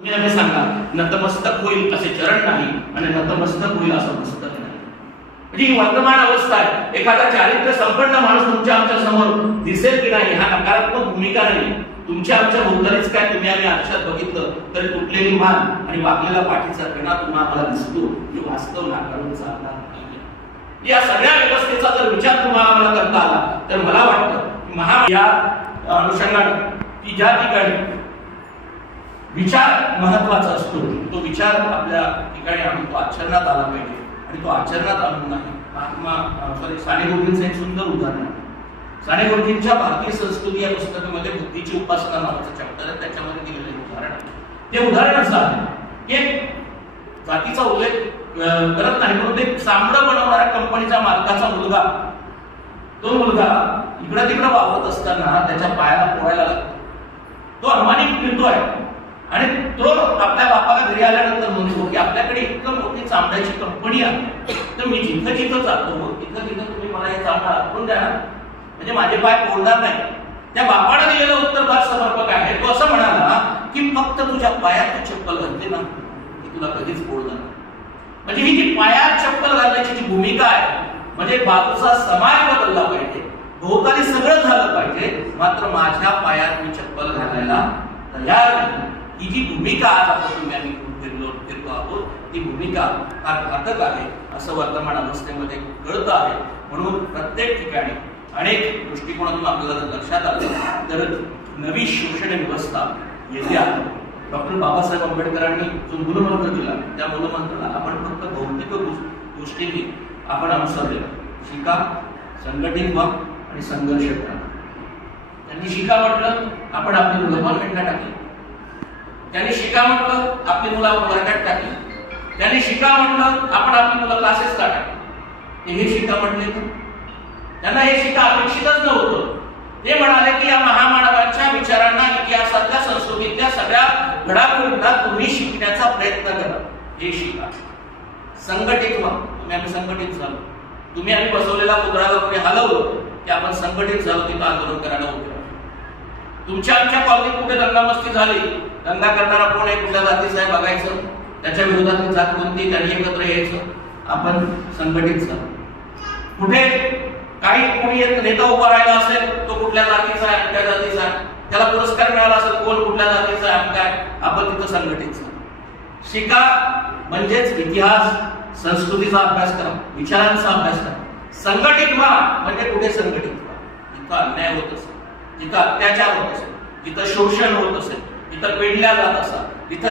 तुम्ही आम्ही सांगा नतमस्तक होईल असे चरण नाही आणि नतमस्तक होईल असं पुस्तक नाही. म्हणजे ही वर्तमान अवस्था आहे. एखादा चारित्र्य संपन्न माणूस तुमच्या आमच्या समोर दिसेल की नाही, हा नकारात्मक भूमिका नाही. तुमच्या आमच्या भोवतालीच काय तुम्ही आम्ही आरशात बघितलं तर तुटलेली मान आणि वाकलेला पाठीचा कणा तुम्हाला आम्हाला दिसतो, हे वास्तव नाकारून चालणार नाही. या सगळ्या व्यवस्थेचा जर विचार तुम्हाला आम्हाला करता आला तर मला वाटतं महा या अनुषंगाने की ज्या ठिकाणी विचार महत्वाचा असतो तो विचार आपल्या ठिकाणी आणून तो आचरणात आला पाहिजे आणि तो आचरणात आणून नाही. साने गुरुजींचं एक सुंदर उदाहरण आहे. साने गुरुजींच्या भारतीय संस्कृती या पुस्तकामध्ये बुद्धीची उपासना नावाचं चॅप्टर आहे, त्याच्यामध्ये दिलेलं उदाहरण आहे. ते उदाहरण असं आहे की जातीचा उल्लेख करत नाही म्हणून ते चामडं बनवणाऱ्या कंपनीचा मालकाचा मुलगा, तो मुलगा इकडं तिकडं वावरत असताना त्याच्या पायाला पोळायला लागतो. तो अमानिक फिरतोय आणि तो आपल्या बापाला घरी आल्यानंतर म्हणतो की आपल्याकडे इतकं मोठी चामड्याची कंपनी आहे, तर मी जिथं जिथं जातो तिथं तिथं तुम्ही मला हे चामडा आखून द्या म्हणजे माझे पाय पोळणार नाही. त्या बापाने दिलेलं उत्तर फार समर्पक आहे. तो असं म्हणाला की फक्त तुझ्या पायात तू चप्पल घालते ना की तुला कधीच पोळणार नाही. म्हणजे ही जी पायात चप्पल घालण्याची जी भूमिका आहे म्हणजे बाजूचा समाज बदलला पाहिजे, भोवताली सगळं झालं पाहिजे, मात्र माझ्या पायात मी चप्पल घालायला तयार नाही. ही जी भूमिका आज आपण तुम्ही आम्ही फिरतो आहोत ती भूमिका फार घातक आहे असं वर्तमान अवस्थेमध्ये कळतं आहे. म्हणून प्रत्येक ठिकाणी अनेक दृष्टिकोनातून आपल्याला जर लक्षात आलं तर नवी शोषण व्यवस्था येथे आहे. डॉक्टर बाबासाहेब आंबेडकरांनी जो मूलमंत्र दिला त्या मूलमंत्राला आपण फक्त भौतिक गोष्टींनी आपण अनुसरलेलं. शिका, संघटित व्हा आणि संघर्ष करा. त्यांनी शिका म्हटलं आपण आपली मुलं कॉन्व्हेंटला टाकली, त्यांनी शिका म्हटलं आपली मुलं वर्गात टाकली, त्यांनी शिका म्हटलं आपण आपली मुलं क्लासेसला टाकली. हे शिका म्हटले तर त्यांना हे शिका अपेक्षितच नव्हतं. ते म्हणाले की या महामानवांच्या विचारांना, इतिहासातल्या, संस्कृतीतल्या सगळ्या घडामोडींना तुम्ही शिकण्याचा प्रयत्न करा. हे शिका, संघटित व्हा. तुम्ही आम्ही संघटित झालो. तुम्ही आम्ही बसवलेला पुतळा कोणी हलवलं की आपण संघटित झालो, तिथं आंदोलन करायला उभे. तुमच्या आमच्या कॉलनीत कुठे दंगामस्ती झाली, दंगा करणारा कोण आहे, कुठल्या जातीचा आहे बघायचं, त्याच्या विरोधात जात कोणती, त्यांनी एकत्र यायचं, आपण संघटित झालो. कुठे काही कोणी एक नेता उभा राहिला असेल तो कुठल्या जातीचा आहे, कुठल्या जातीचा आहे, त्याला पुरस्कार मिळाला असेल कोण कुठल्या जातीचा आहे, काय, आपण तिथं संघटित झालो. शिका म्हणजेच इतिहास संस्कृतीचा अभ्यास करा, विचारांचा अभ्यास करा. संघटित व्हा म्हणजे कुठे संघटित व्हा, जिथं अन्याय होत असेल, जिथं अत्याचार होत असेल, जिथं शोषण होत असेल, जिथं पेडल्या जात असेल, तिथं